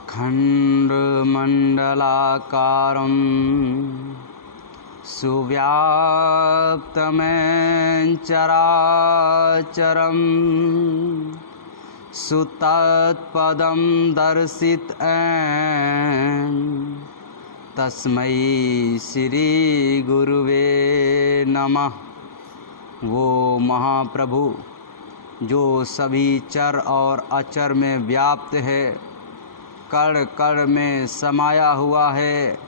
अखण्डमण्डलाकारं सुव्याप्तमेन चराचरं सुतत्पदं दर्शितैन तस्मै श्री गुरुवे नमः। वो महाप्रभु जो सभी चर और अचर में व्याप्त है, कण कण में समाया हुआ है,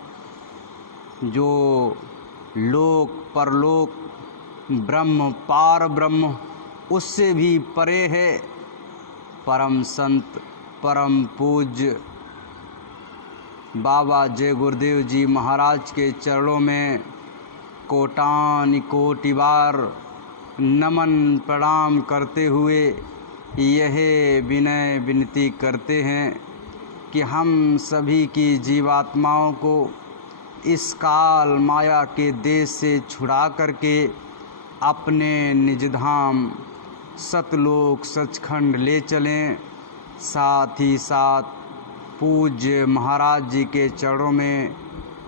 जो लोक परलोक ब्रह्म पार ब्रह्म उससे भी परे है, परम संत परम पूज्य बाबा जय गुरुदेव जी महाराज के चरणों में कोटान कोटि बार नमन प्रणाम करते हुए यह विनय विनती करते हैं कि हम सभी की जीवात्माओं को इस काल माया के देश से छुड़ा करके अपने निजधाम सतलोक सचखंड ले चलें। साथ ही साथ पूज्य महाराज जी के चरणों में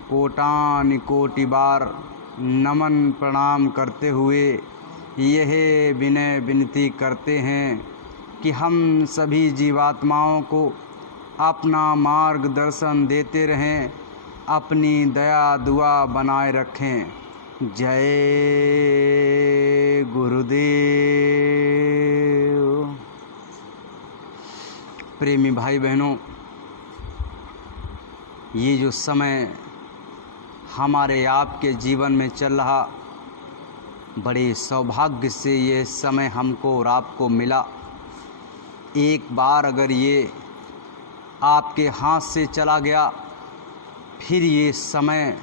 कोटान कोटि बार नमन प्रणाम करते हुए यह विनय विनती करते हैं कि हम सभी जीवात्माओं को अपना मार्गदर्शन देते रहें, अपनी दया दुआ बनाए रखें। जय गुरुदेव। प्रेमी भाई बहनों, ये जो समय हमारे आपके जीवन में चल रहा, बड़े सौभाग्य से ये समय हमको और आपको मिला। एक बार अगर ये आपके हाथ से चला गया, फिर ये समय,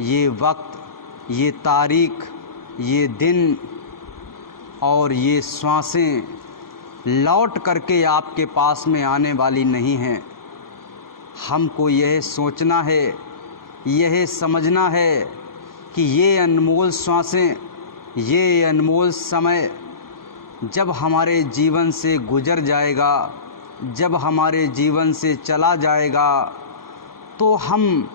ये वक्त, ये तारीख, ये दिन और ये श्वासें लौट करके आपके पास में आने वाली नहीं हैं। हमको यह सोचना है, यह समझना है कि ये अनमोल श्वासें, ये अनमोल समय जब हमारे जीवन से गुजर जाएगा, जब हमारे जीवन से चला जाएगा, तो हम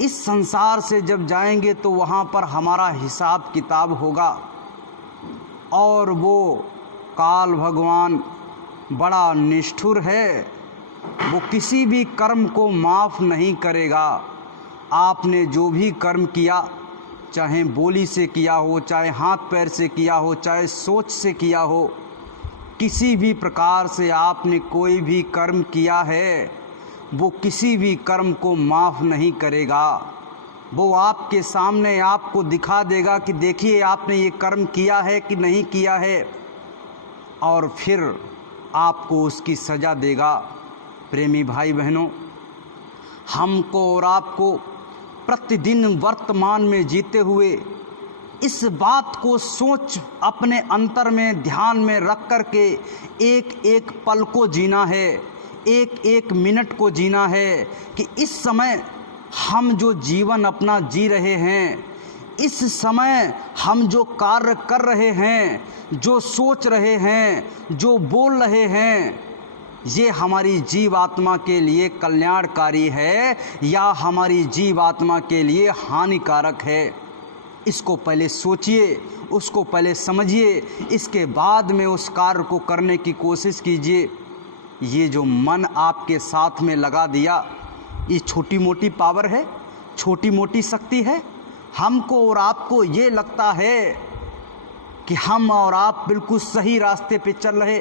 इस संसार से जब जाएंगे तो वहाँ पर हमारा हिसाब किताब होगा। और वो काल भगवान बड़ा निष्ठुर है, वो किसी भी कर्म को माफ़ नहीं करेगा। आपने जो भी कर्म किया, चाहे बोली से किया हो, चाहे हाथ पैर से किया हो, चाहे सोच से किया हो, किसी भी प्रकार से आपने कोई भी कर्म किया है, वो किसी भी कर्म को माफ़ नहीं करेगा। वो आपके सामने आपको दिखा देगा कि देखिए आपने ये कर्म किया है कि नहीं किया है, और फिर आपको उसकी सज़ा देगा। प्रेमी भाई बहनों, हमको और आपको प्रतिदिन वर्तमान में जीते हुए इस बात को सोच अपने अंतर में ध्यान में रख कर के एक एक पल को जीना है, एक एक मिनट को जीना है कि इस समय हम जो जीवन अपना जी रहे हैं, इस समय हम जो कार्य कर रहे हैं, जो सोच रहे हैं, जो बोल रहे हैं, ये हमारी जीवात्मा के लिए कल्याणकारी है या हमारी जीवात्मा के लिए हानिकारक है। इसको पहले सोचिए, उसको पहले समझिए, इसके बाद में उस कार्य को करने की कोशिश कीजिए। ये जो मन आपके साथ में लगा दिया, ये छोटी मोटी पावर है, छोटी मोटी शक्ति है। हमको और आपको ये लगता है कि हम और आप बिल्कुल सही रास्ते पे चल रहे,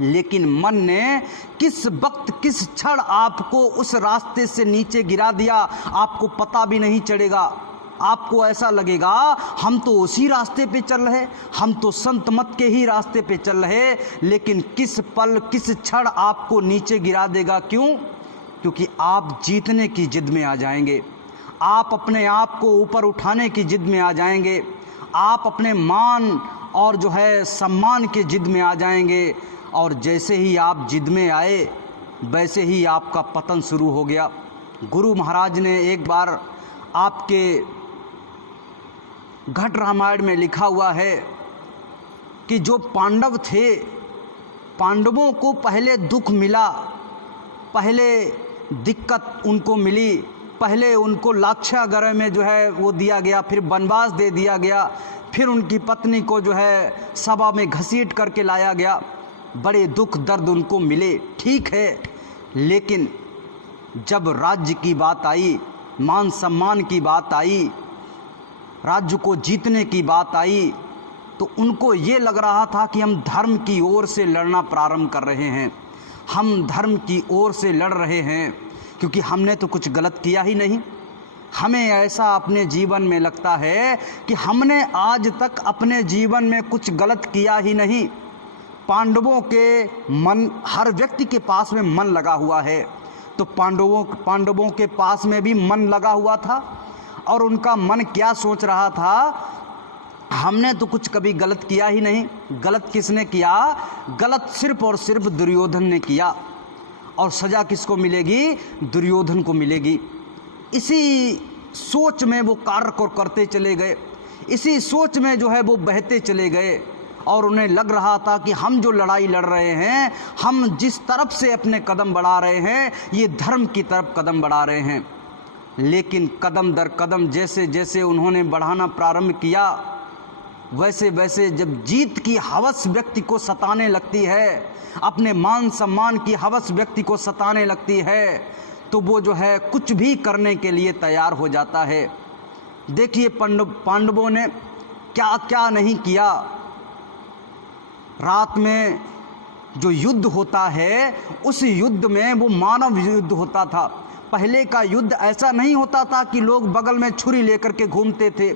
लेकिन मन ने किस वक्त किस क्षण आपको उस रास्ते से नीचे गिरा दिया, आपको पता भी नहीं चलेगा। आपको ऐसा लगेगा हम तो उसी रास्ते पे चल रहे, हम तो संत मत के ही रास्ते पे चल रहे, लेकिन किस पल किस क्षण आपको नीचे गिरा देगा। क्यों? क्योंकि आप जीतने की जिद में आ जाएंगे, आप अपने आप को ऊपर उठाने की जिद में आ जाएंगे, आप अपने मान और जो है सम्मान की जिद में आ जाएंगे। और जैसे ही आप जिद में आए, वैसे ही आपका पतन शुरू हो गया। गुरु महाराज ने एक बार आपके घट रामायण में लिखा हुआ है कि जो पांडव थे, पांडवों को पहले दुख मिला, पहले दिक्कत उनको मिली, पहले उनको लाक्षागृह में जो है वो दिया गया, फिर वनवास दे दिया गया, फिर उनकी पत्नी को जो है सभा में घसीट करके लाया गया, बड़े दुख दर्द उनको मिले, ठीक है। लेकिन जब राज्य की बात आई, मान सम्मान की बात आई, राज्य को जीतने की बात आई, तो उनको ये लग रहा था कि हम धर्म की ओर से लड़ना प्रारंभ कर रहे हैं, हम धर्म की ओर से लड़ रहे हैं, क्योंकि हमने तो कुछ गलत किया ही नहीं। हमें ऐसा अपने जीवन में लगता है कि हमने आज तक अपने जीवन में कुछ गलत किया ही नहीं। पांडवों के मन, हर व्यक्ति के पास में मन लगा हुआ है, तो पांडवों के पास में भी मन लगा हुआ था, और उनका मन क्या सोच रहा था, हमने तो कुछ कभी गलत किया ही नहीं। गलत किसने किया? गलत सिर्फ और सिर्फ दुर्योधन ने किया, और सज़ा किसको मिलेगी? दुर्योधन को मिलेगी। इसी सोच में वो कार्य को करते चले गए, इसी सोच में जो है वो बहते चले गए, और उन्हें लग रहा था कि हम जो लड़ाई लड़ रहे हैं, हम जिस तरफ से अपने कदम बढ़ा रहे हैं, ये धर्म की तरफ कदम बढ़ा रहे हैं। लेकिन कदम दर कदम जैसे जैसे उन्होंने बढ़ाना प्रारंभ किया, वैसे वैसे जब जीत की हवस व्यक्ति को सताने लगती है, अपने मान सम्मान की हवस व्यक्ति को सताने लगती है, तो वो जो है कुछ भी करने के लिए तैयार हो जाता है। देखिए पांडवों ने क्या क्या नहीं किया। रात में जो युद्ध होता है, उस युद्ध में वो मानव युद्ध होता था। पहले का युद्ध ऐसा नहीं होता था कि लोग बगल में छुरी लेकर के घूमते थे।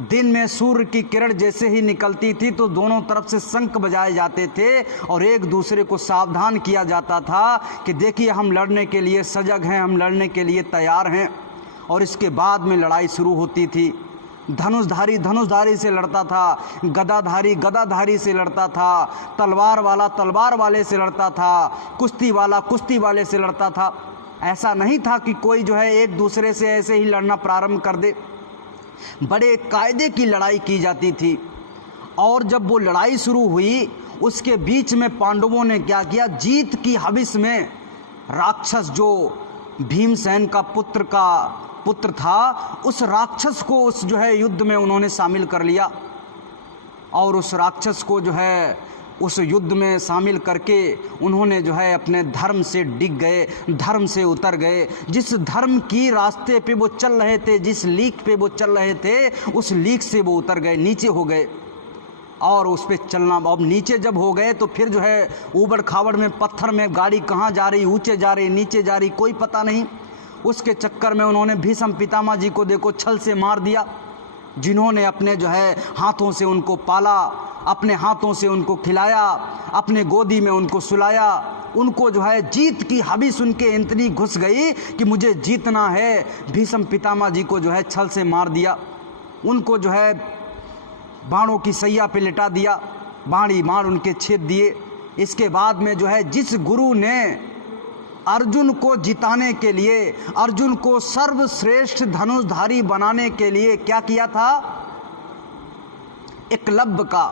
दिन में सूर्य की किरण जैसे ही निकलती थी तो दोनों तरफ से शंख बजाए जाते थे, और एक दूसरे को सावधान किया जाता था कि देखिए हम लड़ने के लिए सजग हैं, हम लड़ने के लिए तैयार हैं। और इसके बाद में लड़ाई शुरू होती थी। धनुषधारी धनुषधारी से लड़ता था, गदाधारी गदाधारी से लड़ता था, तलवार वाला तलवार वाले से लड़ता था, कुश्ती वाला कुश्ती वाले से लड़ता था। ऐसा नहीं था कि कोई जो है एक दूसरे से ऐसे ही लड़ना प्रारंभ कर दे। बड़े कायदे की लड़ाई की जाती थी। और जब वो लड़ाई शुरू हुई, उसके बीच में पांडवों ने क्या किया, जीत की हविस में राक्षस जो भीमसेन का पुत्र था, उस राक्षस को उस जो है युद्ध में उन्होंने शामिल कर लिया, और उस राक्षस को जो है उस युद्ध में शामिल करके उन्होंने जो है अपने धर्म से डिग गए, धर्म से उतर गए। जिस धर्म की रास्ते पे वो चल रहे थे, जिस लीक पे वो चल रहे थे, उस लीक से वो उतर गए, नीचे हो गए, और उस पे चलना। अब नीचे जब हो गए तो फिर जो है ऊबड़ खाबड़ में, पत्थर में गाड़ी कहाँ जा रही, ऊंचे जा रही नीचे जा रही, कोई पता नहीं। उसके चक्कर में उन्होंने भीष्म पितामह जी को देखो छल से मार दिया, जिन्होंने अपने जो है हाथों से उनको पाला, अपने हाथों से उनको खिलाया, अपने गोदी में उनको सुलाया। उनको जो है जीत की हविस उनके इतनी घुस गई कि मुझे जीतना है। भीष्म पितामह जी को जो है छल से मार दिया, उनको जो है बाणों की सैया पे लिटा दिया, बाण उनके छेद दिए। इसके बाद में जो है जिस गुरु ने अर्जुन को जिताने के लिए, अर्जुन को सर्वश्रेष्ठ धनुषधारी बनाने के लिए क्या किया था, एकलव्य का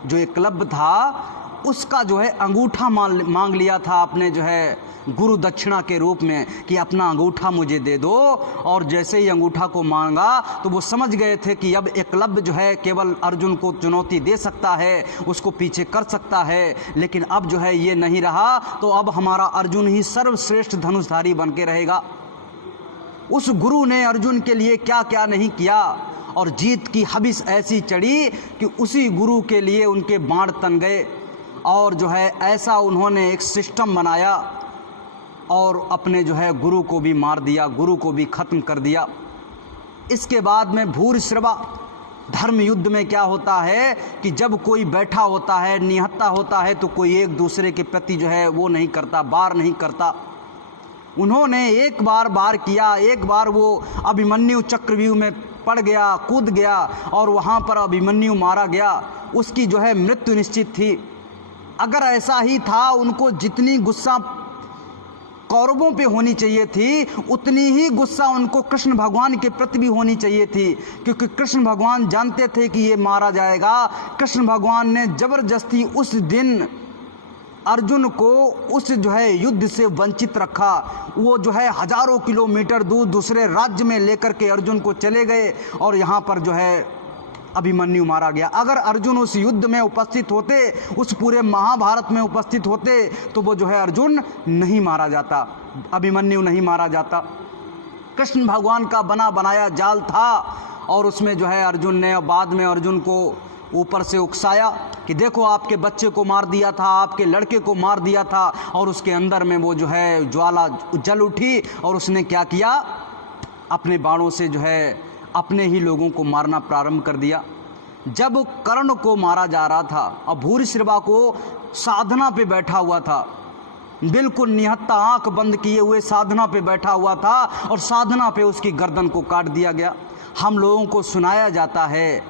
जो एकलव्य था उसका जो है अंगूठा मांग लिया था अपने जो है गुरु दक्षिणा के रूप में कि अपना अंगूठा मुझे दे दो। और जैसे ही अंगूठा को मांगा तो वो समझ गए थे कि अब एकलव्य जो है केवल अर्जुन को चुनौती दे सकता है, उसको पीछे कर सकता है, लेकिन अब जो है ये नहीं रहा, तो अब हमारा अर्जुन ही सर्वश्रेष्ठ धनुषधारी बन के रहेगा। उस गुरु ने अर्जुन के लिए क्या क्या नहीं किया, और जीत की हविस ऐसी चढ़ी कि उसी गुरु के लिए उनके बाण तन गए, और जो है ऐसा उन्होंने एक सिस्टम बनाया और अपने जो है गुरु को भी मार दिया, गुरु को भी खत्म कर दिया। इसके बाद में भूरिश्रवा धर्म युद्ध में क्या होता है कि जब कोई बैठा होता है, निहत्ता होता है, तो कोई एक दूसरे के प्रति जो है वो नहीं करता, वार नहीं करता। उन्होंने एक बार वार किया, एक बार वो अभिमन्यु चक्रव्यूह में पड़ गया, कूद गया, और वहाँ पर अभिमन्यु मारा गया, उसकी जो है मृत्यु निश्चित थी। अगर ऐसा ही था, उनको जितनी गुस्सा कौरवों पे होनी चाहिए थी, उतनी ही गुस्सा उनको कृष्ण भगवान के प्रति भी होनी चाहिए थी, क्योंकि कृष्ण भगवान जानते थे कि ये मारा जाएगा। कृष्ण भगवान ने जबरदस्ती उस दिन अर्जुन को उस जो है युद्ध से वंचित रखा। वो जो है हजारों किलोमीटर दूर दूसरे राज्य में लेकर के अर्जुन को चले गए और यहाँ पर जो है अभिमन्यु मारा गया। अगर अर्जुन उस युद्ध में उपस्थित होते, उस पूरे महाभारत में उपस्थित होते, तो वो जो है अर्जुन नहीं मारा जाता, अभिमन्यु नहीं मारा जाता। कृष्ण भगवान का बना बनाया जाल था और उसमें जो है अर्जुन ने बाद में अर्जुन को ऊपर से उकसाया कि देखो आपके बच्चे को मार दिया था, आपके लड़के को मार दिया था, और उसके अंदर में वो जो है ज्वाला जल उठी और उसने क्या किया, अपने बाणों से जो है अपने ही लोगों को मारना प्रारंभ कर दिया। जब कर्ण को मारा जा रहा था और भूरिश्रवा को साधना पे बैठा हुआ था, बिल्कुल निहत्ता आंख बंद किए हुए साधना पे बैठा हुआ था और साधना पे उसकी गर्दन को काट दिया गया। हम लोगों को सुनाया जाता है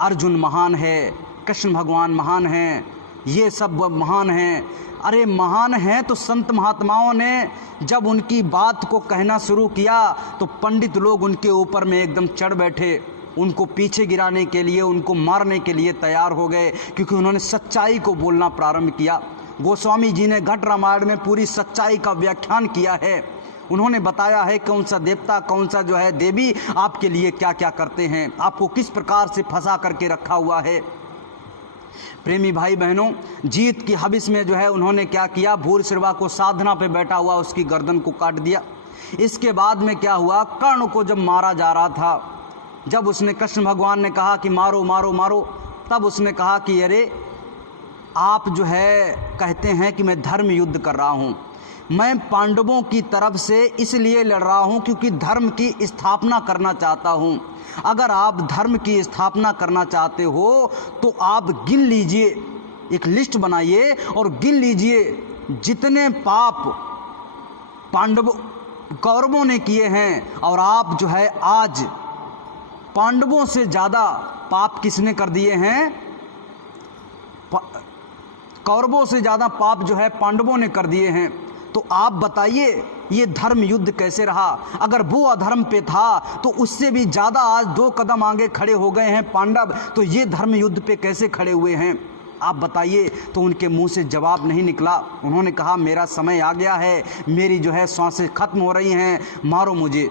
अर्जुन महान है, कृष्ण भगवान महान हैं, ये सब महान हैं। अरे महान हैं तो संत महात्माओं ने जब उनकी बात को कहना शुरू किया तो पंडित लोग उनके ऊपर में एकदम चढ़ बैठे, उनको पीछे गिराने के लिए, उनको मारने के लिए तैयार हो गए, क्योंकि उन्होंने सच्चाई को बोलना प्रारंभ किया। गोस्वामी जी ने घट रामायण में पूरी सच्चाई का व्याख्यान किया है। उन्होंने बताया है कौन सा देवता, कौन सा जो है देवी आपके लिए क्या क्या करते हैं, आपको किस प्रकार से फंसा करके रखा हुआ है। प्रेमी भाई बहनों, जीत की हविस में जो है उन्होंने क्या किया, भूरिश्रवा को साधना पे बैठा हुआ उसकी गर्दन को काट दिया। इसके बाद में क्या हुआ, कर्ण को जब मारा जा रहा था, जब उसने कृष्ण भगवान ने कहा कि मारो मारो मारो, तब उसने कहा कि अरे आप जो है कहते हैं कि मैं धर्म युद्ध कर रहा हूँ, मैं पांडवों की तरफ से इसलिए लड़ रहा हूँ क्योंकि धर्म की स्थापना करना चाहता हूँ। अगर आप धर्म की स्थापना करना चाहते हो तो आप गिन लीजिए, एक लिस्ट बनाइए और गिन लीजिए जितने पाप पांडवों कौरवों ने किए हैं, और आप जो है आज पांडवों से ज़्यादा पाप किसने कर दिए हैं, कौरवों से ज़्यादा पाप जो है पांडवों ने कर दिए हैं। तो आप बताइए ये धर्म युद्ध कैसे रहा। अगर वो अधर्म पे था तो उससे भी ज़्यादा आज 2 कदम आगे खड़े हो गए हैं पांडव, तो ये धर्म युद्ध पे कैसे खड़े हुए हैं आप बताइए। तो उनके मुंह से जवाब नहीं निकला। उन्होंने कहा मेरा समय आ गया है, मेरी जो है सांसें खत्म हो रही हैं, मारो मुझे।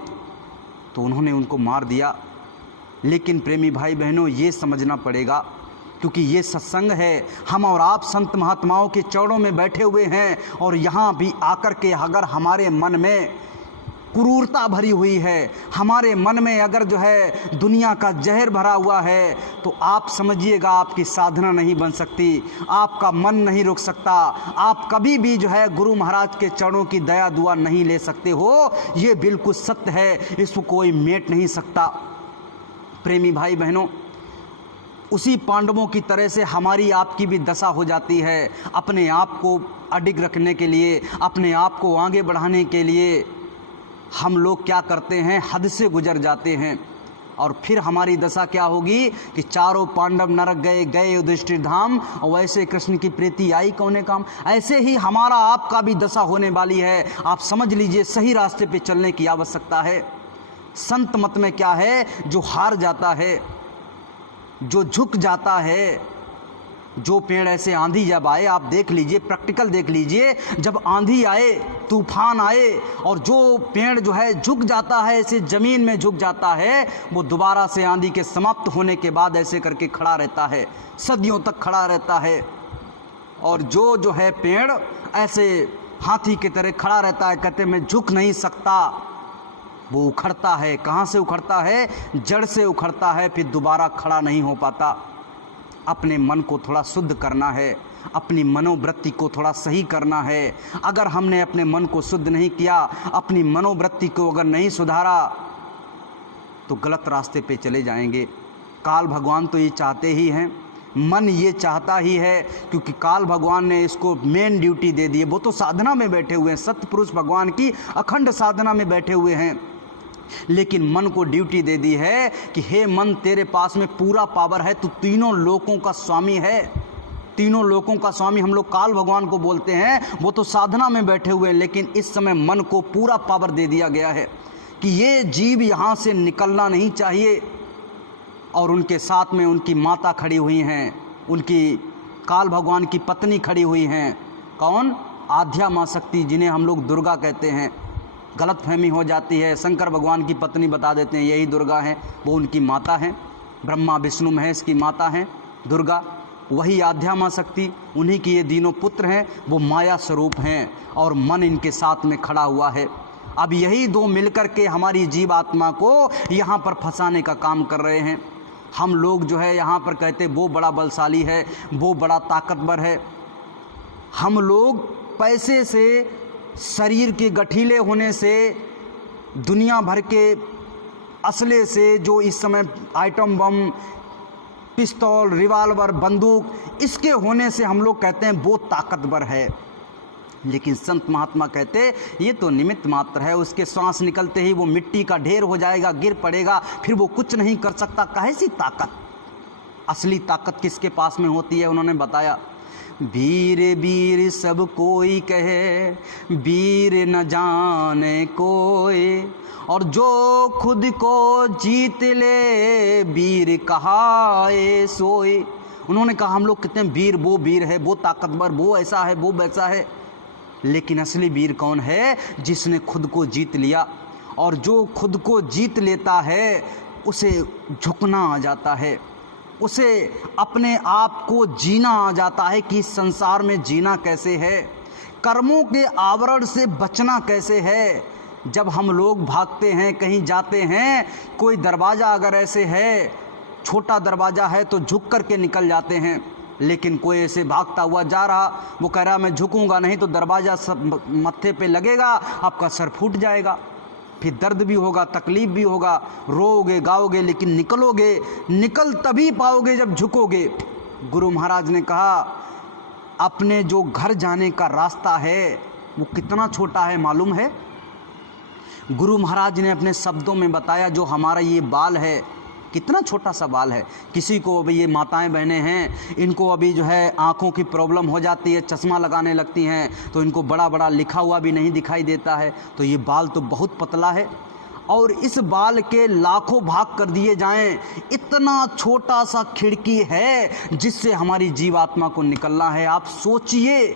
तो उन्होंने उनको मार दिया। लेकिन प्रेमी भाई बहनों, ये समझना पड़ेगा, क्योंकि ये सत्संग है, हम और आप संत महात्माओं के चरणों में बैठे हुए हैं, और यहाँ भी आकर के अगर हमारे मन में क्रूरता भरी हुई है, हमारे मन में अगर जो है दुनिया का जहर भरा हुआ है, तो आप समझिएगा आपकी साधना नहीं बन सकती, आपका मन नहीं रुक सकता, आप कभी भी जो है गुरु महाराज के चरणों की दया दुआ नहीं ले सकते हो। ये बिल्कुल सत्य है, इसको कोई मेट नहीं सकता। प्रेमी भाई बहनों, उसी पांडवों की तरह से हमारी आपकी भी दशा हो जाती है। अपने आप को अडिग रखने के लिए, अपने आप को आगे बढ़ाने के लिए हम लोग क्या करते हैं, हद से गुजर जाते हैं, और फिर हमारी दशा क्या होगी कि चारों पांडव नरक गए, गए युधिष्ठिर धाम, और वैसे कृष्ण की प्रीति आई कौने काम। ऐसे ही हमारा आपका भी दशा होने वाली है। आप समझ लीजिए, सही रास्ते पे चलने की आवश्यकता है। संत मत में क्या है, जो हार जाता है, जो झुक जाता है, जो पेड़ ऐसे आंधी जब आए, आप देख लीजिए, प्रैक्टिकल देख लीजिए, जब आंधी आए, तूफान आए, और जो पेड़ जो है झुक जाता है, ऐसे ज़मीन में झुक जाता है, वो दोबारा से आंधी के समाप्त होने के बाद ऐसे करके खड़ा रहता है, सदियों तक खड़ा रहता है। और जो है पेड़ ऐसे हाथी की तरह खड़ा रहता है, कहते मैं झुक नहीं सकता, वो उखड़ता है। कहाँ से उखड़ता है? जड़ से उखड़ता है, फिर दोबारा खड़ा नहीं हो पाता। अपने मन को थोड़ा शुद्ध करना है, अपनी मनोवृत्ति को थोड़ा सही करना है। अगर हमने अपने मन को शुद्ध नहीं किया, अपनी मनोवृत्ति को अगर नहीं सुधारा, तो गलत रास्ते पे चले जाएंगे। काल भगवान तो ये चाहते ही हैं, मन ये चाहता ही है, क्योंकि काल भगवान ने इसको मेन ड्यूटी दे दी है। वो तो साधना में बैठे हुए हैं, सत्पुरुष भगवान की अखंड साधना में बैठे हुए हैं, लेकिन मन को ड्यूटी दे दी है कि हे मन, तेरे पास में पूरा पावर है, तू तीनों लोकों का स्वामी है। तीनों लोकों का स्वामी हम लोग काल भगवान को बोलते हैं, वो तो साधना में बैठे हुए हैं, लेकिन इस समय मन को पूरा पावर दे दिया गया है कि ये जीव यहाँ से निकलना नहीं चाहिए। और उनके साथ में उनकी माता खड़ी हुई हैं, उनकी काल भगवान की पत्नी खड़ी हुई हैं, कौन? आद्या माँ शक्ति, जिन्हें हम लोग दुर्गा कहते हैं। गलतफहमी हो जाती है, शंकर भगवान की पत्नी बता देते हैं यही दुर्गा हैं, वो उनकी माता हैं। ब्रह्मा विष्णु महेश की माता हैं दुर्गा, वही आद्या माँ शक्ति, उन्हीं की ये तीनों पुत्र हैं। वो माया स्वरूप हैं और मन इनके साथ में खड़ा हुआ है। अब यही दो मिलकर के हमारी जीव आत्मा को यहाँ पर फंसाने का काम कर रहे हैं। हम लोग जो है यहाँ पर कहते वो बड़ा बलशाली है, वो बड़ा ताकतवर है। हम लोग पैसे से, शरीर के गठीले होने से, दुनिया भर के असले से, जो इस समय आइटम बम, पिस्तौल, रिवाल्वर, बंदूक, इसके होने से हम लोग कहते हैं वो ताकतवर है। लेकिन संत महात्मा कहते ये तो निमित्त मात्र है, उसके सांस निकलते ही वो मिट्टी का ढेर हो जाएगा, गिर पड़ेगा, फिर वो कुछ नहीं कर सकता। काहे सी ताकत? असली ताकत किसके पास में होती है? उन्होंने बताया, वीर वीर सब कोई कहे, वीर न जाने कोई, और जो खुद को जीत ले, वीर कहाए सोए। उन्होंने कहा हम लोग कहते हैं वीर वो वीर है, वो ताकतवर, वो ऐसा है, वो वैसा है। लेकिन असली वीर कौन है? जिसने खुद को जीत लिया। और जो खुद को जीत लेता है उसे झुकना आ जाता है, उसे अपने आप को जीना आ जाता है कि इस संसार में जीना कैसे है, कर्मों के आवरण से बचना कैसे है। जब हम लोग भागते हैं, कहीं जाते हैं, कोई दरवाज़ा अगर ऐसे है, छोटा दरवाज़ा है तो झुक कर के निकल जाते हैं। लेकिन कोई ऐसे भागता हुआ जा रहा, वो कह रहा मैं झुकूंगा नहीं तो दरवाज़ा सब मत्थे पे लगेगा, आपका सर फूट जाएगा, फिर दर्द भी होगा, तकलीफ भी होगा, रोओगे गाओगे, लेकिन निकल तभी पाओगे जब झुकोगे। गुरु महाराज ने कहा अपने जो घर जाने का रास्ता है वो कितना छोटा है मालूम है? गुरु महाराज ने अपने शब्दों में बताया, जो हमारा ये बाल है कितना छोटा सा बाल है। किसी को अभी, ये माताएं बहनें हैं, इनको अभी जो है आँखों की प्रॉब्लम हो जाती है, चश्मा लगाने लगती हैं, तो इनको बड़ा बड़ा लिखा हुआ भी नहीं दिखाई देता है। तो ये बाल तो बहुत पतला है, और इस बाल के लाखों भाग कर दिए जाएं, इतना छोटा सा खिड़की है जिससे हमारी जीवात्मा को निकलना है। आप सोचिए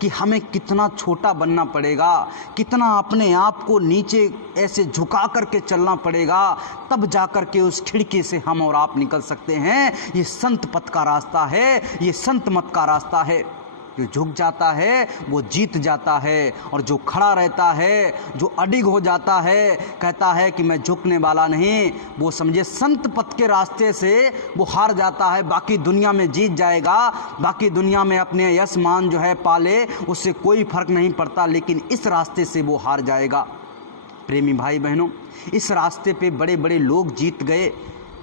कि हमें कितना छोटा बनना पड़ेगा, कितना अपने आप को नीचे ऐसे झुका करके चलना पड़ेगा, तब जाकर के उस खिड़की से हम और आप निकल सकते हैं। ये संत पथ का रास्ता है, ये संत मत का रास्ता है। जो झुक जाता है वो जीत जाता है, और जो खड़ा रहता है, जो अडिग हो जाता है, कहता है कि मैं झुकने वाला नहीं, वो समझे संत पथ के रास्ते से वो हार जाता है। बाकी दुनिया में जीत जाएगा, बाकी दुनिया में अपने यश मान जो है पाले, उससे कोई फर्क नहीं पड़ता, लेकिन इस रास्ते से वो हार जाएगा। प्रेमी भाई बहनों, इस रास्ते पे बड़े बड़े लोग जीत गए,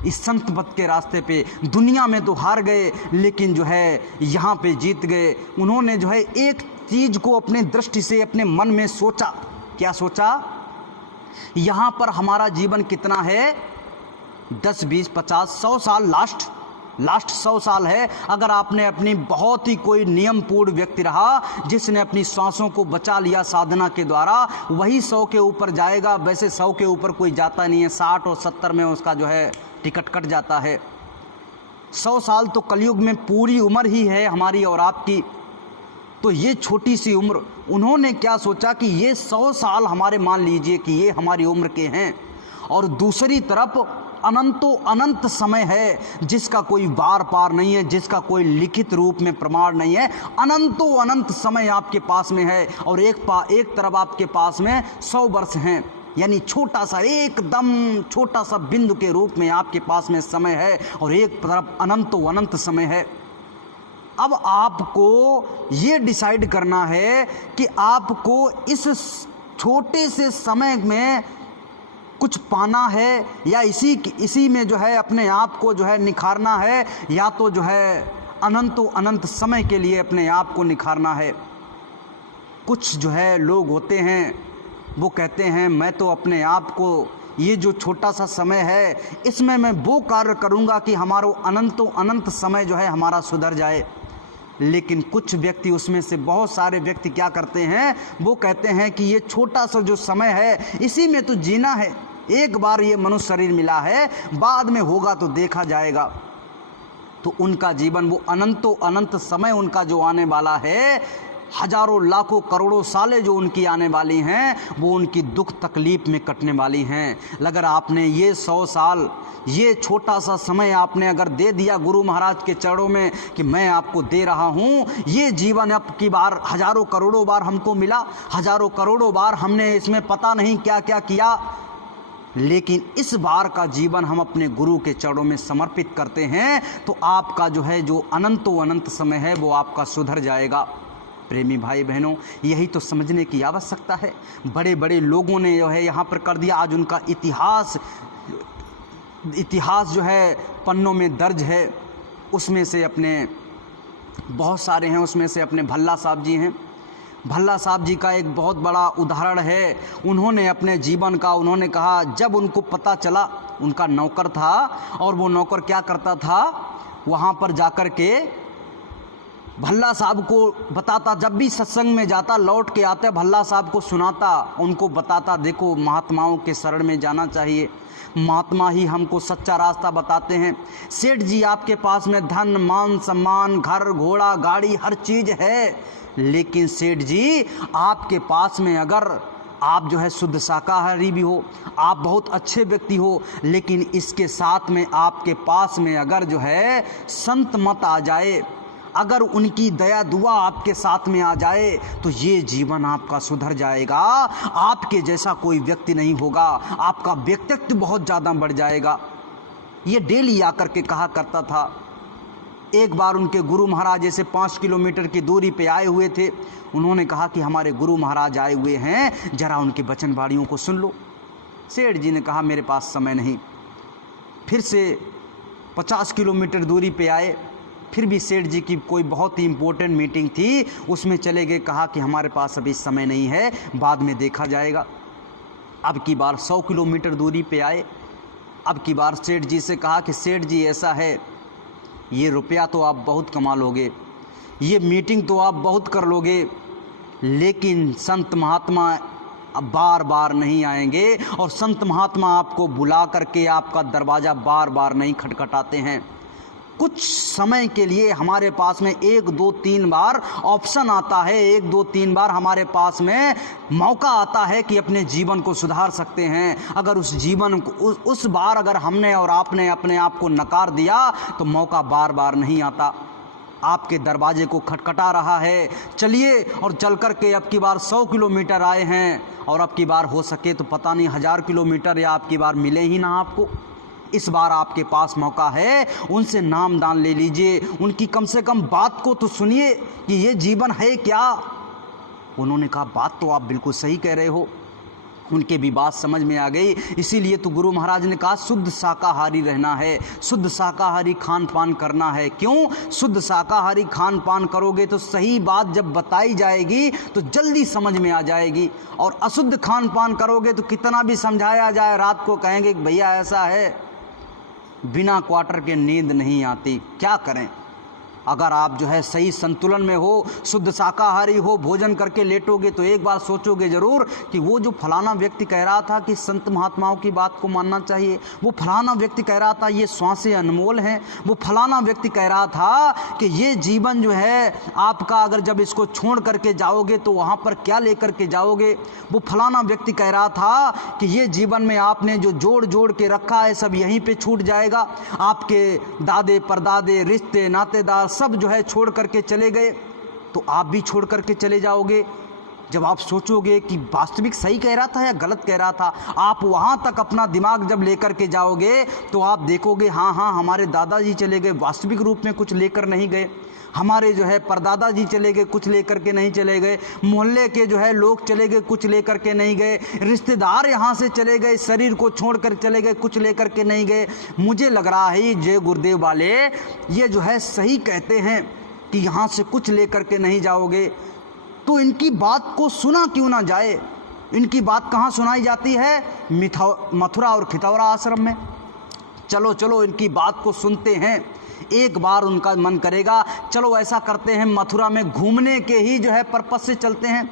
इस संत पथ के रास्ते पे। दुनिया में तो हार गए, लेकिन जो है यहाँ पे जीत गए। उन्होंने जो है एक चीज़ को अपने दृष्टि से, अपने मन में सोचा। क्या सोचा? यहाँ पर हमारा जीवन कितना है? 10, 20, 50, 100 साल, लास्ट 100 साल है। अगर आपने अपनी, बहुत ही कोई नियमपूर्ण व्यक्ति रहा जिसने अपनी सांसों को बचा लिया साधना के द्वारा, वही 100 के ऊपर जाएगा। वैसे 100 के ऊपर कोई जाता नहीं है, 60 और 70 में उसका जो है टिकट कट जाता है। 100 साल तो कलयुग में पूरी उम्र ही है हमारी और आपकी। तो ये छोटी सी उम्र, उन्होंने क्या सोचा कि ये 100 साल हमारे, मान लीजिए कि ये हमारी उम्र के हैं, और दूसरी तरफ अनंतो अनंत समय है जिसका कोई बार पार नहीं है, जिसका कोई लिखित रूप में प्रमाण नहीं है। अनंतो अनंत समय आपके पास में है, और एक तरफ आपके पास में 100 वर्ष हैं, यानी छोटा सा, एकदम छोटा सा बिंदु के रूप में आपके पास में समय है, और एक तरफ अनंतो अनंत समय है। अब आपको ये डिसाइड करना है कि आपको इस छोटे से समय में कुछ पाना है, या इसी में जो है अपने आप को जो है निखारना है, या तो जो है अनंतो अनंत समय के लिए अपने आप को निखारना है। कुछ जो है लोग होते हैं, वो कहते हैं मैं तो अपने आप को, ये जो छोटा सा समय है इसमें मैं वो कार्य करूँगा कि हमारा अनंतो अनंत समय जो है हमारा सुधर जाए। लेकिन कुछ व्यक्ति, उसमें से बहुत सारे व्यक्ति क्या करते हैं, वो कहते हैं कि ये छोटा सा जो समय है इसी में तो जीना है, एक बार ये मनुष्य शरीर मिला है, बाद में होगा तो देखा जाएगा। तो उनका जीवन, वो अनंतो अनंत समय उनका जो आने वाला है, हजारों लाखों करोड़ों सालें जो उनकी आने वाली हैं वो उनकी दुख तकलीफ में कटने वाली हैं। अगर आपने ये 100 साल, ये छोटा सा समय आपने अगर दे दिया गुरु महाराज के चरणों में कि मैं आपको दे रहा हूँ, ये जीवन अब की बार हजारों करोड़ों बार हमको मिला, हजारों करोड़ों बार हमने इसमें पता नहीं क्या क्या किया, लेकिन इस बार का जीवन हम अपने गुरु के चरणों में समर्पित करते हैं तो आपका जो है जो अनंतों अनंत समय है वो आपका सुधर जाएगा। प्रेमी भाई बहनों, यही तो समझने की आवश्यकता है। बड़े बड़े लोगों ने जो है यहाँ पर कर दिया, आज उनका इतिहास जो है पन्नों में दर्ज है। उसमें से अपने बहुत सारे हैं, उसमें से अपने भल्ला साहब जी हैं। भल्ला साहब जी का एक बहुत बड़ा उदाहरण है। उन्होंने अपने जीवन का, उन्होंने कहा जब उनको पता चला, उनका नौकर था और वो नौकर क्या करता था, वहाँ पर जाकर के भल्ला साहब को बताता, जब भी सत्संग में जाता लौट के आता भल्ला साहब को सुनाता, उनको बताता देखो महात्माओं के शरण में जाना चाहिए, महात्मा ही हमको सच्चा रास्ता बताते हैं। सेठ जी आपके पास में धन मान सम्मान घर घोड़ा गाड़ी हर चीज़ है, लेकिन सेठ जी आपके पास में अगर आप जो है शुद्ध शाकाहारी भी हो, आप बहुत अच्छे व्यक्ति हो, लेकिन इसके साथ में आपके पास में अगर जो है संत मत आ जाए, अगर उनकी दया दुआ आपके साथ में आ जाए तो ये जीवन आपका सुधर जाएगा। आपके जैसा कोई व्यक्ति नहीं होगा, आपका व्यक्तित्व बहुत ज़्यादा बढ़ जाएगा। ये डेली आकर के कहा करता था। एक बार उनके गुरु महाराज जैसे 5 किलोमीटर की दूरी पे आए हुए थे। उन्होंने कहा कि हमारे गुरु महाराज आए हुए हैं, जरा उनकी वचनवाणियों को सुन लो। सेठ जी ने कहा मेरे पास समय नहीं। फिर से 50 किलोमीटर दूरी पे आए, फिर भी सेठ जी की कोई बहुत ही इम्पोर्टेंट मीटिंग थी, उसमें चले गए। कहा कि हमारे पास अभी समय नहीं है, बाद में देखा जाएगा। अब की बार 100 किलोमीटर दूरी पे आए। अब की बार सेठ जी से कहा कि सेठ जी ऐसा है, ये रुपया तो आप बहुत कमा लोगे, ये मीटिंग तो आप बहुत कर लोगे, लेकिन संत महात्मा अब बार बार नहीं आएंगे और संत महात्मा आपको बुला करके आपका दरवाज़ा बार बार नहीं खटखटाते हैं। कुछ समय के लिए हमारे पास में 1 2 3 बार ऑप्शन आता है, 1 2 3 बार हमारे पास में मौका आता है कि अपने जीवन को सुधार सकते हैं। अगर उस जीवन को उस बार अगर हमने और आपने अपने आप को नकार दिया तो मौका बार बार नहीं आता। आपके दरवाजे को खटखटा रहा है, चलिए और चल कर के अब की बार 100 किलोमीटर आए हैं और अब की बार हो सके तो पता नहीं 1000 किलोमीटर या अब की बार मिले ही ना आपको। इस बार आपके पास मौका है, उनसे नाम दान ले लीजिए, उनकी कम से कम बात को तो सुनिए कि ये जीवन है क्या। उन्होंने कहा बात तो आप बिल्कुल सही कह रहे हो। उनके भी बात समझ में आ गई। इसीलिए तो गुरु महाराज ने कहा शुद्ध शाकाहारी रहना है, शुद्ध शाकाहारी खान पान करना है। क्यों? शुद्ध शाकाहारी खान पान करोगे तो सही बात जब बताई जाएगी तो जल्दी समझ में आ जाएगी, और अशुद्ध खान पान करोगे तो कितना भी समझाया जाए रात को कहेंगे कि भैया ऐसा है, बिना क्वार्टर के नींद नहीं आती, क्या करें। अगर आप जो है सही संतुलन में हो, शुद्ध शाकाहारी हो, भोजन करके लेटोगे तो एक बार सोचोगे ज़रूर कि वो जो फलाना व्यक्ति कह रहा था कि संत महात्माओं की बात को मानना चाहिए, वो फलाना व्यक्ति कह रहा था ये श्वासें अनमोल हैं, वो फलाना व्यक्ति कह रहा था कि ये जीवन जो है आपका अगर जब इसको छोड़ करके जाओगे तो वहाँ पर क्या लेकर के जाओगे, वो फलाना व्यक्ति कह रहा था कि ये जीवन में आपने जो जोड़ जोड़ के रखा है सब यहीं पर छूट जाएगा। आपके दादे परदादे रिश्ते नातेदार सब जो है छोड़ करके चले गए तो आप भी छोड़ करके चले जाओगे। जब आप सोचोगे कि वास्तविक सही कह रहा था या गलत कह रहा था, आप वहाँ तक अपना दिमाग जब लेकर के जाओगे तो आप देखोगे हाँ हमारे दादाजी चले गए, वास्तविक रूप में कुछ लेकर नहीं गए, हमारे जो है परदादा जी चले गए, कुछ लेकर के नहीं चले गए, मोहल्ले के जो है लोग चले गए, कुछ लेकर के नहीं गए, रिश्तेदार यहाँ से चले गए, शरीर को छोड़कर चले गए, कुछ लेकर के नहीं गए। मुझे लग रहा है जय गुरुदेव वाले ये जो है सही कहते हैं कि यहाँ से कुछ लेकर के नहीं जाओगे, तो इनकी बात को सुना क्यों ना जाए। इनकी बात कहाँ सुनाई जाती है? मथुरा और खितौरा आश्रम में। चलो चलो इनकी बात को सुनते हैं। एक बार उनका मन करेगा चलो ऐसा करते हैं, मथुरा में घूमने के ही जो है पर्पस से चलते हैं।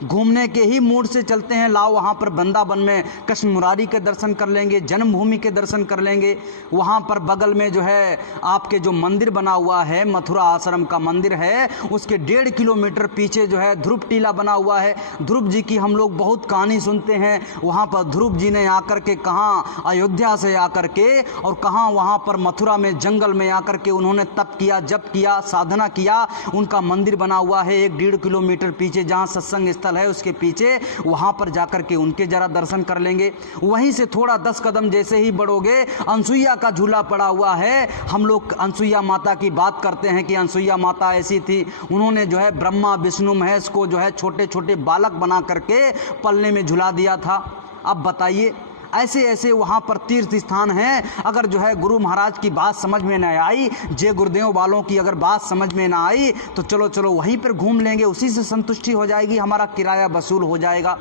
घूमने के ही मूड से चलते हैं, लाओ वहाँ पर वृंदावन में कृष्ण मुरारी के दर्शन कर लेंगे, जन्मभूमि के दर्शन कर लेंगे। वहाँ पर बगल में जो है आपके जो मंदिर बना हुआ है, मथुरा आश्रम का मंदिर है, उसके 1.5 किलोमीटर पीछे जो है ध्रुव टीला बना हुआ है। ध्रुव जी की हम लोग बहुत कहानी सुनते हैं। वहाँ पर ध्रुव जी ने आकर के कहाँ अयोध्या से आकर के और कहाँ वहाँ पर मथुरा में जंगल में आकर के उन्होंने तप किया, जप किया, साधना किया। उनका मंदिर बना हुआ है 1-1.5 किलोमीटर पीछे, जहाँ सत्संग स्थल है उसके पीछे। वहाँ पर जाकर के उनके जरा दर्शन कर लेंगे। वहीं से थोड़ा 10 कदम जैसे ही बढ़ोगे, अनसुईया का झूला पड़ा हुआ है। हम लोग अनसुईया माता की बात करते हैं कि अनसुईया माता ऐसी थी, उन्होंने जो है ब्रह्मा विष्णु महेश को जो है छोटे छोटे बालक बना करके पलने में झुला दिया था। अब बताइए, ऐसे ऐसे वहाँ पर तीर्थ स्थान हैं। अगर जो है गुरु महाराज की बात समझ में न आई, जय गुरुदेव वालों की अगर बात समझ में ना आई, तो चलो चलो वहीं पर घूम लेंगे, उसी से संतुष्टि हो जाएगी, हमारा किराया वसूल हो जाएगा।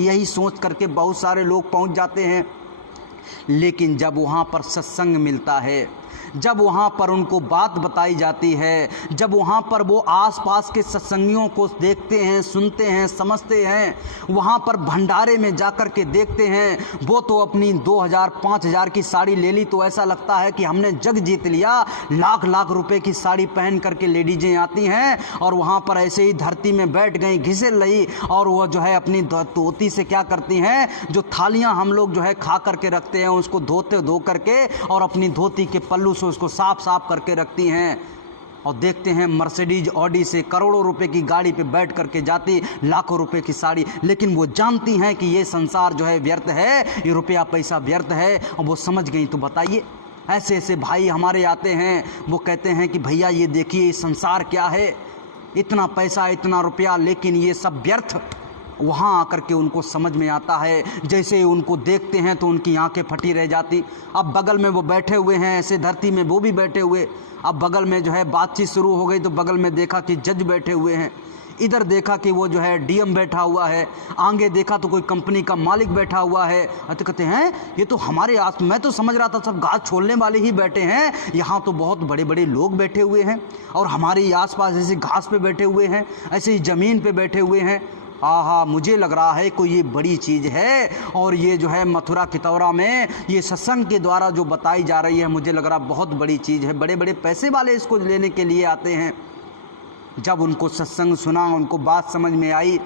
यही सोच करके बहुत सारे लोग पहुँच जाते हैं। लेकिन जब वहाँ पर सत्संग मिलता है, जब वहाँ पर उनको बात बताई जाती है, जब वहाँ पर वो आसपास के सत्संगियों को देखते हैं, सुनते हैं, समझते हैं, वहाँ पर भंडारे में जाकर के देखते हैं, वो तो अपनी 2000-5000 की साड़ी ले ली तो ऐसा लगता है कि हमने जग जीत लिया। लाख लाख रुपए की साड़ी पहन करके लेडीजें आती हैं और वहाँ पर ऐसे ही धरती में बैठ गई, घिसल रही, और वो जो है अपनी धोती से क्या करती हैं, जो थालियाँ हम लोग जो है खा करके रखते हैं उसको धो करके और अपनी धोती के पल्लू से उसको साफ करके रखती हैं। और देखते हैं मर्सिडीज ऑडी से करोड़ों रुपए की गाड़ी पे बैठ करके जाती, लाखों रुपए की साड़ी। लेकिन वो जानती हैं कि ये संसार जो है व्यर्थ है, ये रुपया पैसा व्यर्थ है, और वो समझ गई। तो बताइए, ऐसे ऐसे भाई हमारे आते हैं, वो कहते हैं कि भैया ये देखिए ये संसार क्या है, इतना पैसा इतना रुपया, लेकिन ये सब व्यर्थ। वहाँ आकर के उनको समझ में आता है। जैसे ही उनको देखते हैं तो उनकी आंखें फटी रह जाती। अब बगल में वो बैठे हुए हैं, ऐसे धरती में वो भी बैठे हुए। अब बगल में जो है बातचीत शुरू हो गई तो बगल में देखा कि जज बैठे हुए हैं, इधर देखा कि वो जो है डीएम बैठा हुआ है, आगे देखा तो कोई कंपनी का मालिक बैठा हुआ है। तो कहते हैं ये तो हमारे आस, मैं तो समझ रहा था सब घास छोड़ने वाले ही बैठे हैं, यहाँ तो बहुत बड़े बड़े लोग बैठे हुए हैं और हमारे आसपास ऐसे घास पे बैठे हुए हैं, ऐसे ही ज़मीन पे बैठे हुए हैं। आहा, मुझे लग रहा है कोई ये बड़ी चीज़ है। और ये जो है मथुरा कितौरा में ये सत्संग के द्वारा जो बताई जा रही है, मुझे लग रहा बहुत बड़ी चीज़ है। बड़े बड़े पैसे वाले इसको लेने के लिए आते हैं। जब उनको सत्संग सुना, उनको बात समझ में आई,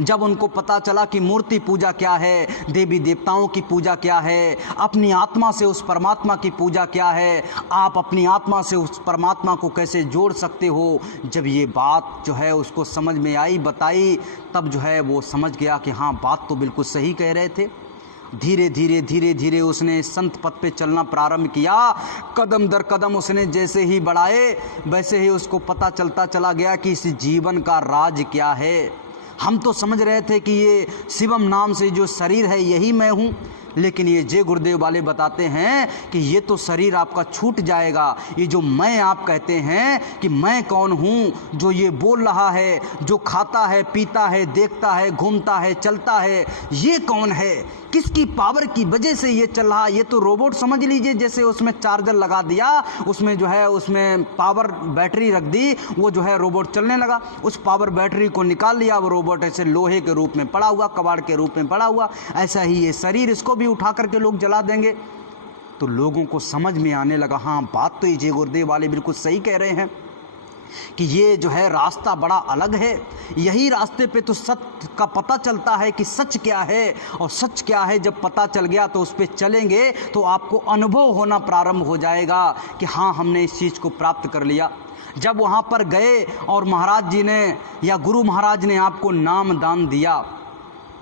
जब उनको पता चला कि मूर्ति पूजा क्या है, देवी देवताओं की पूजा क्या है, अपनी आत्मा से उस परमात्मा की पूजा क्या है, आप अपनी आत्मा से उस परमात्मा को कैसे जोड़ सकते हो, जब ये बात जो है उसको समझ में आई, बताई, तब जो है वो समझ गया कि हाँ बात तो बिल्कुल सही कह रहे थे। धीरे धीरे उसने संत पथ पे चलना प्रारंभ किया। कदम दर कदम उसने जैसे ही बढ़ाए, वैसे ही उसको पता चलता चला गया कि इस जीवन का राज क्या है। हम तो समझ रहे थे कि ये शिवम नाम से जो शरीर है यही मैं हूँ, लेकिन ये जय गुरुदेव वाले बताते हैं कि ये तो शरीर आपका छूट जाएगा। ये जो मैं आप कहते हैं कि मैं कौन हूँ, जो ये बोल रहा है, जो खाता है, पीता है, देखता है, घूमता है, चलता है, ये कौन है, किसकी पावर की वजह से ये चल रहा। ये तो रोबोट समझ लीजिए, जैसे उसमें चार्जर लगा दिया, उसमें जो है उसमें पावर बैटरी रख दी, वो जो है रोबोट चलने लगा। उस पावर बैटरी को निकाल लिया, वो रोबोट ऐसे लोहे के रूप में पड़ा हुआ, कबाड़ के रूप में पड़ा हुआ। ऐसा ही ये शरीर, इसको भी उठा करके लोग जला देंगे। तो लोगों को समझ में आने लगा, हाँ बात तो ये जय गुरुदेव वाले बिल्कुल सही कह रहे हैं कि ये जो है रास्ता बड़ा अलग है। यही रास्ते पे तो सत्य का पता चलता है कि सच क्या है, और सच क्या है जब पता चल गया तो उस पर चलेंगे तो आपको अनुभव होना प्रारंभ हो जाएगा कि हाँ हमने इस चीज़ को प्राप्त कर लिया। जब वहाँ पर गए और महाराज जी ने या गुरु महाराज ने आपको नाम दान दिया,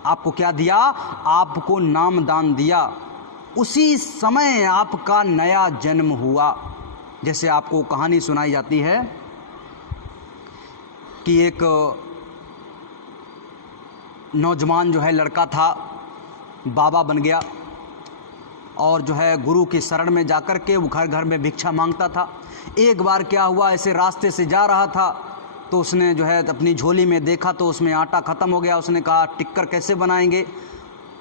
आपको क्या दिया, आपको नाम दान दिया, उसी समय आपका नया जन्म हुआ। जैसे आपको कहानी सुनाई जाती है कि एक नौजवान जो है लड़का था, बाबा बन गया और जो है गुरु की शरण में जाकर के वो घर घर में भिक्षा मांगता था। एक बार क्या हुआ, ऐसे रास्ते से जा रहा था तो उसने जो है अपनी झोली में देखा तो उसमें आटा ख़त्म हो गया। उसने कहा टिक्कर कैसे बनाएंगे,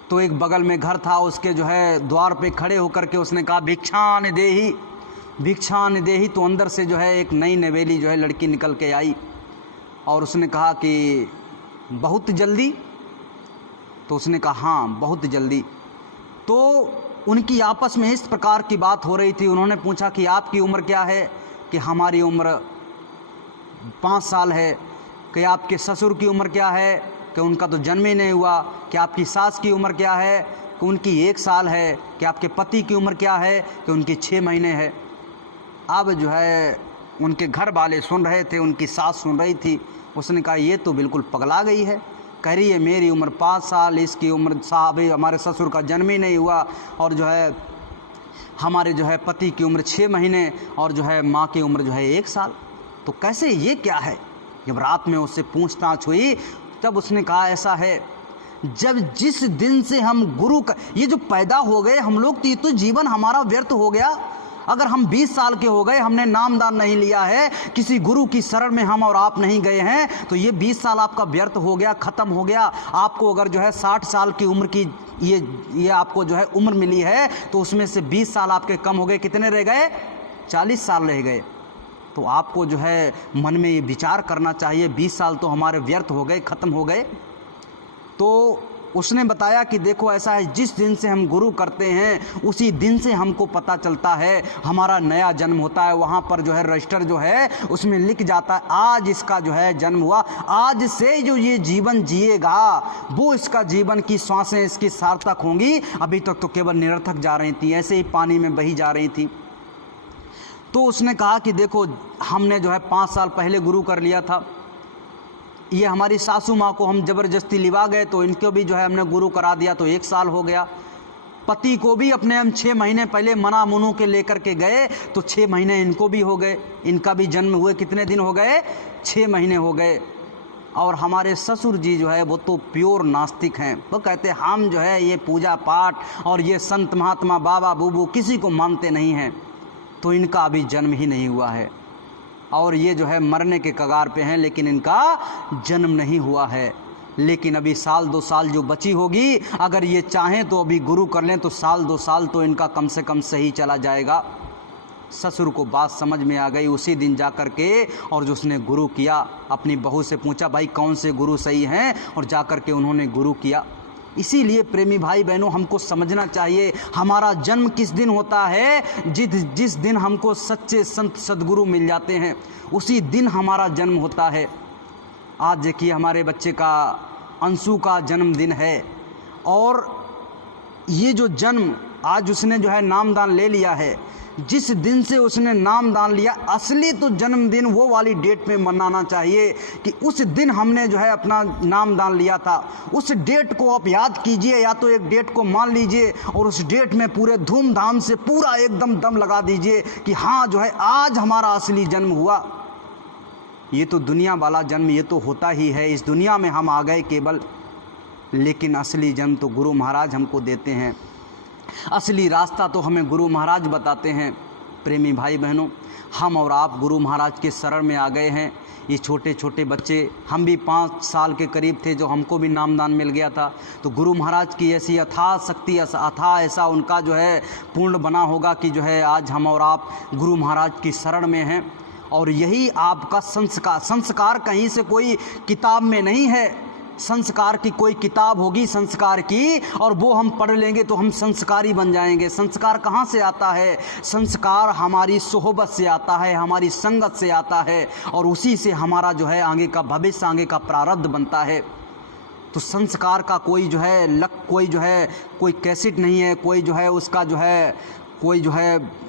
तो एक बगल में घर था, उसके जो है द्वार पे खड़े होकर के उसने कहा भिक्षान देही, भिक्षान देही। तो अंदर से जो है एक नई नवेली जो है लड़की निकल के आई और उसने कहा कि बहुत जल्दी? तो उसने कहा हाँ बहुत जल्दी। तो उनकी आपस में इस प्रकार की बात हो रही थी। उन्होंने पूछा कि आपकी उम्र क्या है? कि हमारी उम्र 5 साल है। कि आपके ससुर की उम्र क्या है? कि उनका तो जन्म ही नहीं हुआ। कि आपकी सास की उम्र क्या है? कि उनकी 1 साल है। कि आपके पति की उम्र क्या है? कि उनकी 6 महीने है। अब जो है उनके घर वाले सुन रहे थे, उनकी सास सुन रही थी। उसने कहा ये तो बिल्कुल पगला गई है, कह रही है मेरी उम्र 5 साल, इसकी उम्र साहब हमारे ससुर का जन्म ही नहीं हुआ, और जो है हमारे जो है पति की उम्र 6 महीने, और जो है माँ की उम्र जो है 1 साल। तो कैसे, ये क्या है? जब रात में उससे पूछताछ हुई तब उसने कहा ऐसा है, जब जिस दिन से हम गुरु का ये जो पैदा हो गए हम लोग, तो ये तो जीवन हमारा व्यर्थ हो गया। अगर हम 20 साल के हो गए, हमने नामदान नहीं लिया है, किसी गुरु की शरण में हम और आप नहीं गए हैं, तो ये 20 साल आपका व्यर्थ हो गया, ख़त्म हो गया। आपको अगर जो है 60 साल की उम्र की ये आपको जो है उम्र मिली है, तो उसमें से 20 साल आपके कम हो गए, कितने रह गए? 40 साल रह गए। तो आपको जो है मन में ये विचार करना चाहिए, 20 साल तो हमारे व्यर्थ हो गए, ख़त्म हो गए। तो उसने बताया कि देखो ऐसा है, जिस दिन से हम गुरु करते हैं उसी दिन से हमको पता चलता है हमारा नया जन्म होता है। वहाँ पर जो है रजिस्टर जो है उसमें लिख जाता है आज इसका जो है जन्म हुआ, आज से जो ये जीवन जिएगा वो इसका जीवन की सांसें इसकी सार्थक होंगी। अभी तक तो केवल निरर्थक जा रही थी, ऐसे ही पानी में बही जा रही थी। तो उसने कहा कि देखो हमने जो है 5 साल पहले गुरु कर लिया था, ये हमारी सासू माँ को हम ज़बरदस्ती लिवा गए तो इनको भी जो है हमने गुरु करा दिया, तो 1 साल हो गया। पति को भी अपने हम 6 महीने पहले मना मुनु के लेकर के गए, तो 6 महीने इनको भी हो गए, इनका भी जन्म हुए कितने दिन हो गए? 6 महीने हो गए। और हमारे ससुर जी जो है वो तो प्योर नास्तिक हैं, वो कहते हैं हम जो है ये पूजा पाठ और ये संत महात्मा बाबा बूबू किसी को मानते नहीं हैं, तो इनका अभी जन्म ही नहीं हुआ है, और ये जो है मरने के कगार पे हैं, लेकिन इनका जन्म नहीं हुआ है। लेकिन अभी 1-2 साल जो बची होगी, अगर ये चाहें तो अभी गुरु कर लें तो 1-2 साल तो इनका कम से कम सही चला जाएगा। ससुर को बात समझ में आ गई। उसी दिन जा कर के और जो उसने गुरु किया, अपनी बहू से पूछा भाई कौन से गुरु सही हैं, और जा कर के उन्होंने गुरु किया। इसीलिए प्रेमी भाई बहनों, हमको समझना चाहिए हमारा जन्म किस दिन होता है। जिस दिन हमको सच्चे संत सद्गुरु मिल जाते हैं उसी दिन हमारा जन्म होता है। आज देखिए हमारे बच्चे का अंशु का जन्मदिन है, और ये जो जन्म आज उसने जो है नामदान ले लिया है, जिस दिन से उसने नामदान लिया, असली तो जन्मदिन वो वाली डेट में मनाना चाहिए कि उस दिन हमने जो है अपना नामदान लिया था। उस डेट को आप याद कीजिए, या तो एक डेट को मान लीजिए और उस डेट में पूरे धूमधाम से पूरा एकदम दम लगा दीजिए कि हाँ जो है आज हमारा असली जन्म हुआ। ये तो दुनिया वाला जन्म ये तो होता ही है, इस दुनिया में हम आ गए केवल, लेकिन असली जन्म तो गुरु महाराज हमको देते हैं, असली रास्ता तो हमें गुरु महाराज बताते हैं। प्रेमी भाई बहनों, हम और आप गुरु महाराज के शरण में आ गए हैं। ये छोटे छोटे बच्चे, हम भी 5 साल के करीब थे जो हमको भी नामदान मिल गया था, तो गुरु महाराज की ऐसी अथाह शक्ति, अथाह ऐसा उनका जो है पूर्ण बना होगा कि जो है आज हम और आप गुरु महाराज की शरण में हैं। और यही आपका संस्कार कहीं से कोई किताब में नहीं है। संस्कार की कोई किताब होगी संस्कार की, और वो हम पढ़ लेंगे तो हम संस्कारी बन जाएंगे। संस्कार कहाँ से आता है? संस्कार हमारी सोहबत से आता है, हमारी संगत से आता है, और उसी से हमारा जो है आगे का भविष्य, आगे का प्रारब्ध बनता है। तो संस्कार का कोई जो है कोई कैसेट नहीं है, कोई जो है उसका जो है कोई जो है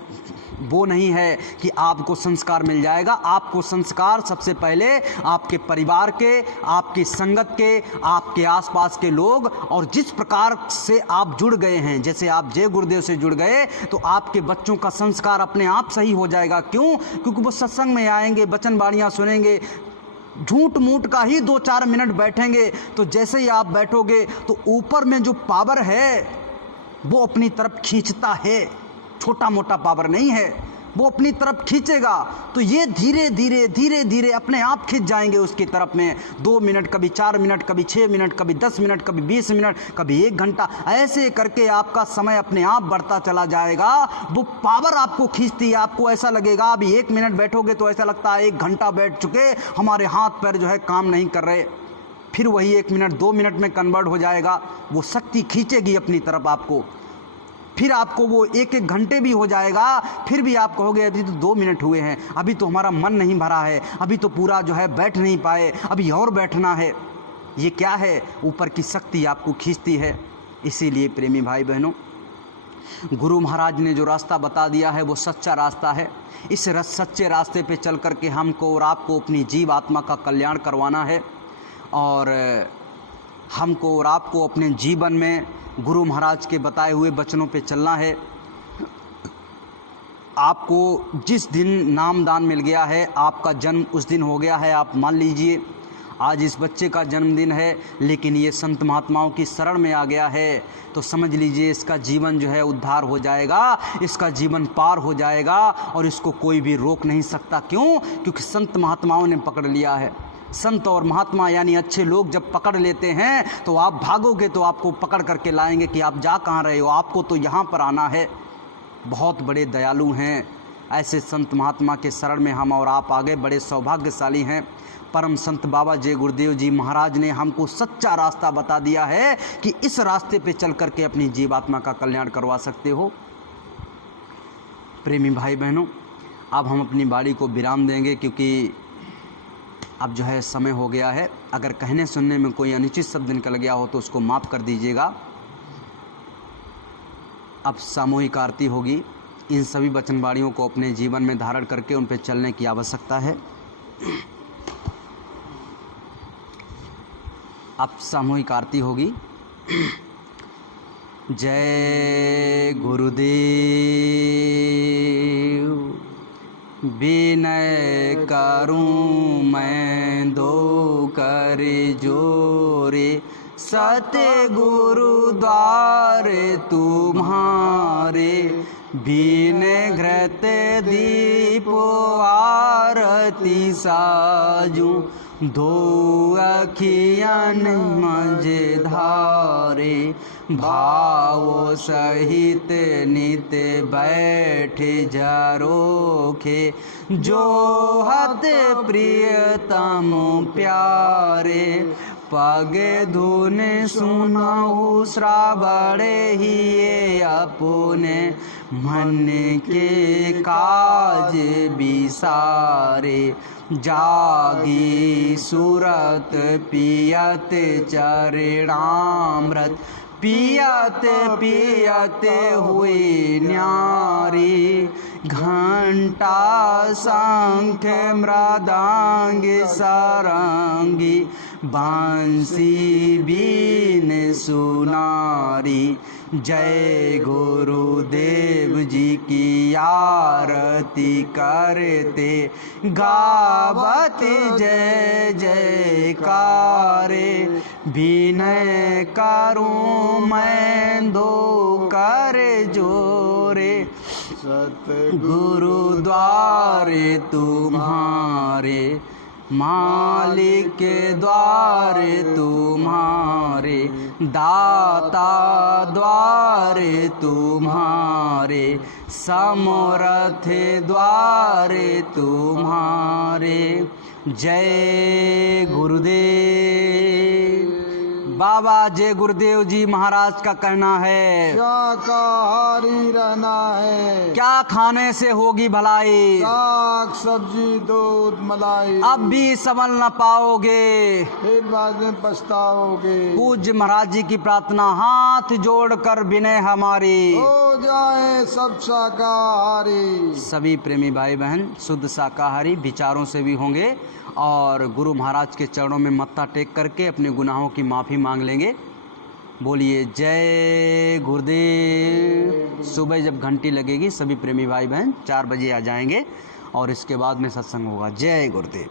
वो नहीं है कि आपको संस्कार मिल जाएगा। आपको संस्कार सबसे पहले आपके परिवार के, आपकी संगत के, आपके आसपास के लोग, और जिस प्रकार से आप जुड़ गए हैं, जैसे आप जय गुरुदेव से जुड़ गए तो आपके बच्चों का संस्कार अपने आप सही हो जाएगा। क्यों? क्योंकि वो सत्संग में आएंगे, वचन वाणियाँ सुनेंगे, झूठ मूठ का ही 2-4 मिनट बैठेंगे, तो जैसे ही आप बैठोगे तो ऊपर में जो पावर है वो अपनी तरफ खींचता है, छोटा मोटा पावर नहीं है, वो अपनी तरफ खींचेगा। तो ये धीरे धीरे अपने आप खींच जाएंगे उसकी तरफ में। 2 मिनट, कभी 4 मिनट, कभी 6 मिनट, कभी 10 मिनट, कभी 20 मिनट, कभी 1 घंटा, ऐसे करके आपका समय अपने आप बढ़ता चला जाएगा। वो पावर आपको खींचती है। आपको ऐसा लगेगा अभी 1 मिनट बैठोगे तो ऐसा लगता है 1 घंटा बैठ चुके, हमारे हाथ पैर जो है काम नहीं कर रहे। फिर वही 1 मिनट 2 मिनट में कन्वर्ट हो जाएगा। वो शक्ति खींचेगी अपनी तरफ आपको, फिर आपको वो 1-1 घंटे भी हो जाएगा, फिर भी आप कहोगे अभी तो 2 मिनट हुए हैं, अभी तो हमारा मन नहीं भरा है, अभी तो पूरा जो है बैठ नहीं पाए, अभी और बैठना है। ये क्या है? ऊपर की शक्ति आपको खींचती है। इसीलिए प्रेमी भाई बहनों, गुरु महाराज ने जो रास्ता बता दिया है वो सच्चा रास्ता है। इस सच्चे रास्ते पे चल कर के हमको और आपको अपनी जीव आत्मा का कल्याण करवाना है, और हमको और आपको अपने जीवन में गुरु महाराज के बताए हुए वचनों पे चलना है। आपको जिस दिन नामदान मिल गया है, आपका जन्म उस दिन हो गया है, आप मान लीजिए आज इस बच्चे का जन्मदिन है, लेकिन ये संत महात्माओं की शरण में आ गया है, तो समझ लीजिए इसका जीवन जो है उद्धार हो जाएगा, इसका जीवन पार हो जाएगा, और इसको कोई भी रोक नहीं सकता। क्यों? क्योंकि संत महात्माओं ने पकड़ लिया है। संत और महात्मा यानी अच्छे लोग जब पकड़ लेते हैं तो आप भागोगे तो आपको पकड़ करके लाएंगे कि आप जा कहाँ रहे हो, आपको तो यहाँ पर आना है। बहुत बड़े दयालु हैं। ऐसे संत महात्मा के शरण में हम और आप आगे बड़े सौभाग्यशाली हैं। परम संत बाबा जय गुरुदेव जी महाराज ने हमको सच्चा रास्ता बता दिया है कि इस रास्ते पे चल करके अपनी जीवात्मा का कल्याण करवा सकते हो। प्रेमी भाई बहनों, अब हम अपनी वाणी को विराम देंगे, क्योंकि अब जो है समय हो गया है। अगर कहने सुनने में कोई अनुचित शब्द निकल गया हो तो उसको माफ़ कर दीजिएगा। अब सामूहिक आरती होगी। इन सभी वचनवाणियों को अपने जीवन में धारण करके उन पर चलने की आवश्यकता है। अब सामूहिक आरती होगी। जय गुरुदेव, विनय करूं मैं दो कर जोरे, सत्य गुरु द्वारे तुम्हारे, विनय घृत दीप आरती साजू, दो अखियन मझ धारे, भाव सहित नित बैठ जरोखे, जो हत प्रियतम प्यारे, पग धुन सुनहु श्रावणे ही अपने, मन के काज विसारे, जागी सुरत पियत चरणामृत, पियत पियत हुई न्यारी, घंटा शंख मृदंग सारंगी, बांसी बीन सुनारी। जय गुरुदेव जी की आरती करते, गावत जय जयकारे, विनय करूं मैं दो कर जोरे, सतगुरु द्वारे तुम्हारे, मालिक द्वारे तुम्हारे, दाता द्वारे तुम्हारे, समर्थ द्वारे तुम्हारे। जय गुरुदेव। बाबा जय गुरुदेव जी महाराज का कहना है, शाकाहारी रहना है, क्या खाने से होगी भलाई, साग सब्जी दूध मलाई, अब भी संभल न पाओगे, फिर बाद में पछताओगे। पूज्य महाराज जी की प्रार्थना, हाथ जोड़कर विनय हमारी, हो जाए सब शाकाहारी। सभी प्रेमी भाई बहन शुद्ध शाकाहारी विचारों से भी होंगे, और गुरु महाराज के चरणों में मत्था टेक करके अपने गुनाहों की माफ़ी मांग लेंगे। बोलिए जय गुरुदेव। सुबह जब घंटी लगेगी सभी प्रेमी भाई बहन 4 बजे आ जाएंगे, और इसके बाद में सत्संग होगा। जय गुरुदेव।